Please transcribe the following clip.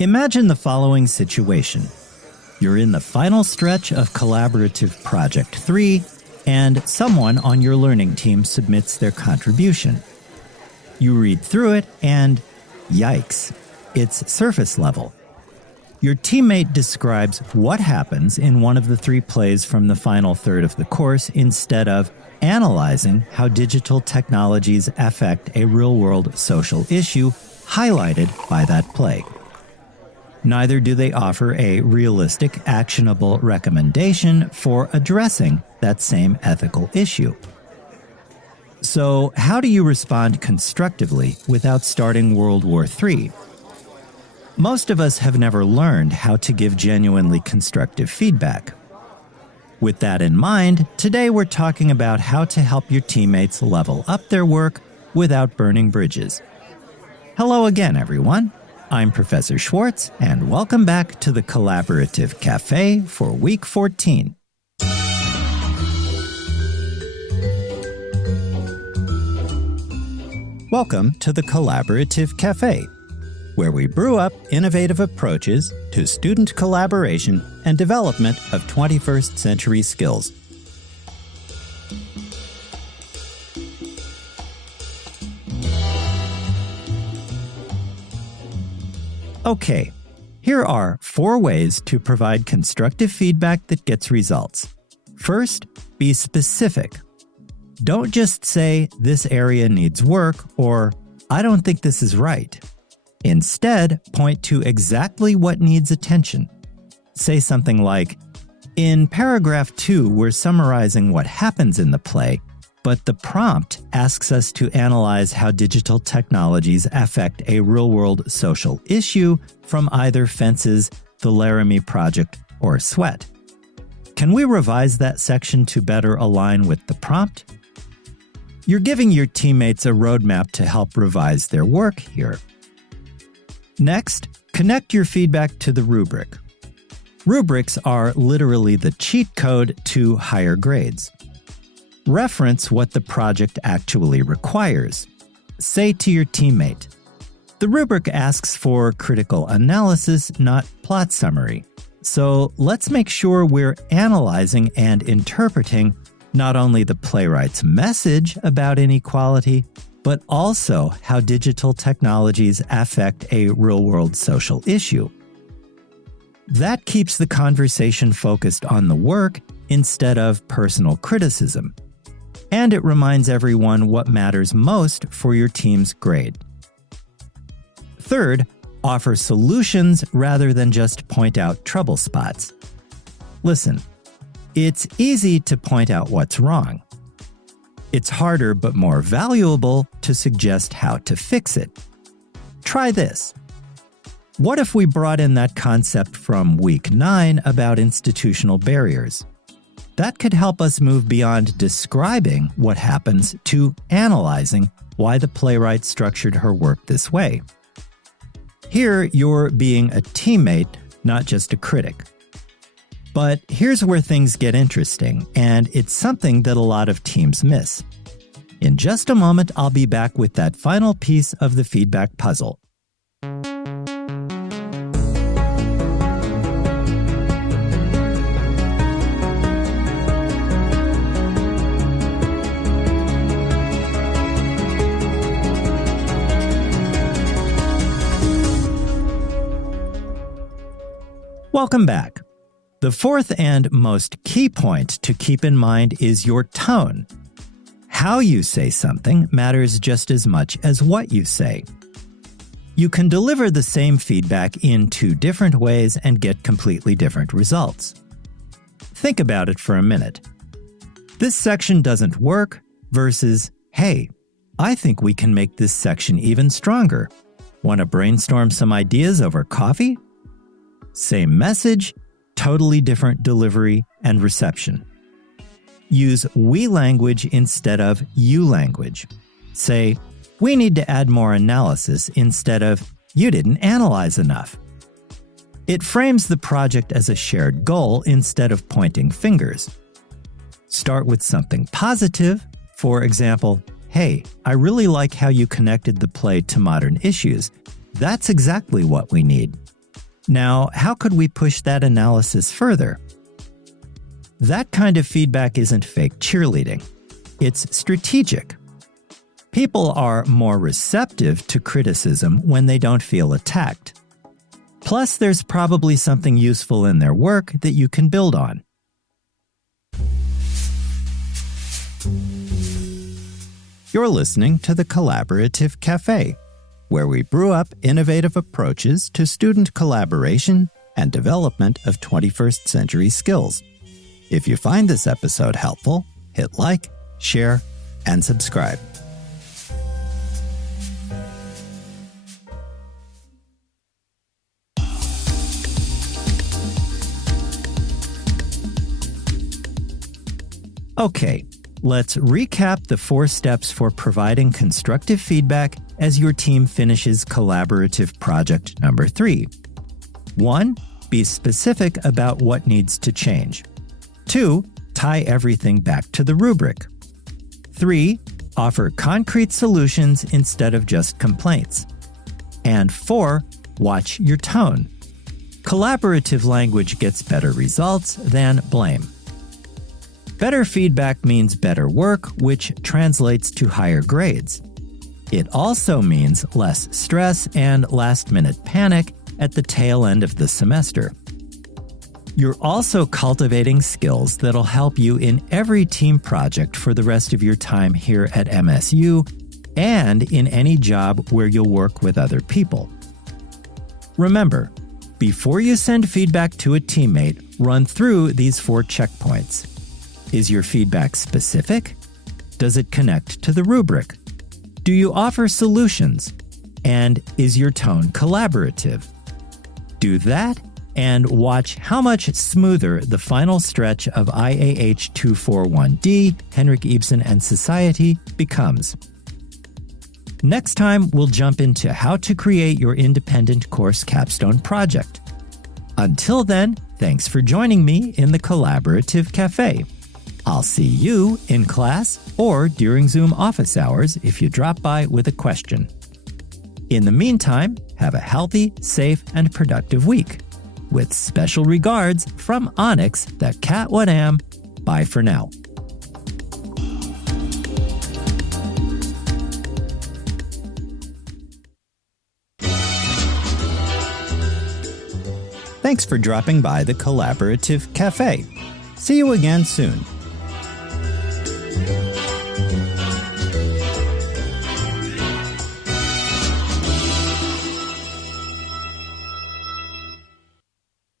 Imagine the following situation. You're in the final stretch of Collaborative Project 3, and someone on your learning team submits their contribution. You read through it, and yikes, it's surface level. Your teammate describes what happens in one of the 3 plays from the final third of the course instead of analyzing how digital technologies affect a real-world social issue highlighted by that play. Neither do they offer a realistic, actionable recommendation for addressing that same ethical issue. So, how do you respond constructively without starting World War III? Most of us have never learned how to give genuinely constructive feedback. With that in mind, today we're talking about how to help your teammates level up their work without burning bridges. Hello again, everyone. I'm Professor Schwartz, and welcome back to the Collaborative Café for Week 14. Welcome to the Collaborative Café, where we brew up innovative approaches to student collaboration and development of 21st century skills. Okay, here are 4 ways to provide constructive feedback that gets results. First, be specific. Don't just say, "This area needs work," or "I don't think this is right." Instead, point to exactly what needs attention. Say something like, "In paragraph 2, we're summarizing what happens in the play, but the prompt asks us to analyze how digital technologies affect a real-world social issue from either Fence's The Laramie Project or Sweat. Can we revise that section to better align with the prompt?" You're giving your teammates a roadmap to help revise their work here. Next, connect your feedback to the rubric. Rubrics are literally the cheat code to higher grades. Reference what the project actually requires. Say to your teammate, "The rubric asks for critical analysis, not plot summary. So let's make sure we're analyzing and interpreting not only the playwright's message about inequality, but also how digital technologies affect a real-world social issue." That keeps the conversation focused on the work instead of personal criticism. And it reminds everyone what matters most for your team's grade. Third, offer solutions rather than just point out trouble spots. Listen, it's easy to point out what's wrong. It's harder but more valuable to suggest how to fix it. Try this. What if we brought in that concept from Week 9 about institutional barriers? That could help us move beyond describing what happens to analyzing why the playwright structured her work this way. Here, you're being a teammate, not just a critic. But here's where things get interesting, and it's something that a lot of teams miss. In just a moment, I'll be back with that final piece of the feedback puzzle. Welcome back. The fourth and most key point to keep in mind is your tone. How you say something matters just as much as what you say. You can deliver the same feedback in 2 different ways and get completely different results. Think about it for a minute. "This section doesn't work" versus, "Hey, I think we can make this section even stronger. Want to brainstorm some ideas over coffee?" Same message, totally different delivery and reception. Use we language instead of you language. Say, "We need to add more analysis" instead of "You didn't analyze enough." It frames the project as a shared goal instead of pointing fingers. Start with something positive. For example, "Hey, I really like how you connected the play to modern issues. That's exactly what we need." Now, how could we push that analysis further? That kind of feedback isn't fake cheerleading. It's strategic. People are more receptive to criticism when they don't feel attacked. Plus, there's probably something useful in their work that you can build on. You're listening to the Collaborative Café, where we brew up innovative approaches to student collaboration and development of 21st century skills. If you find this episode helpful, hit like, share, and subscribe. Okay, let's recap the 4 steps for providing constructive feedback as your team finishes collaborative project number 3. 1. Be specific about what needs to change. 2. Tie everything back to the rubric. 3. Offer concrete solutions instead of just complaints. And 4. Watch your tone. Collaborative language gets better results than blame. Better feedback means better work, which translates to higher grades. It also means less stress and last-minute panic at the tail end of the semester. You're also cultivating skills that'll help you in every team project for the rest of your time here at MSU and in any job where you'll work with other people. Remember, before you send feedback to a teammate, run through these 4 checkpoints. Is your feedback specific? Does it connect to the rubric? Do you offer solutions? And is your tone collaborative? Do that and watch how much smoother the final stretch of IAH 241D, Henrik Ibsen and Society becomes. Next time, we'll jump into how to create your independent course capstone project. Until then, thanks for joining me in the Collaborative Café. I'll see you in class or during Zoom office hours if you drop by with a question. In the meantime, have a healthy, safe, and productive week. With special regards from Onyx, the Cat What Am. Bye for now. Thanks for dropping by the Collaborative Café. See you again soon.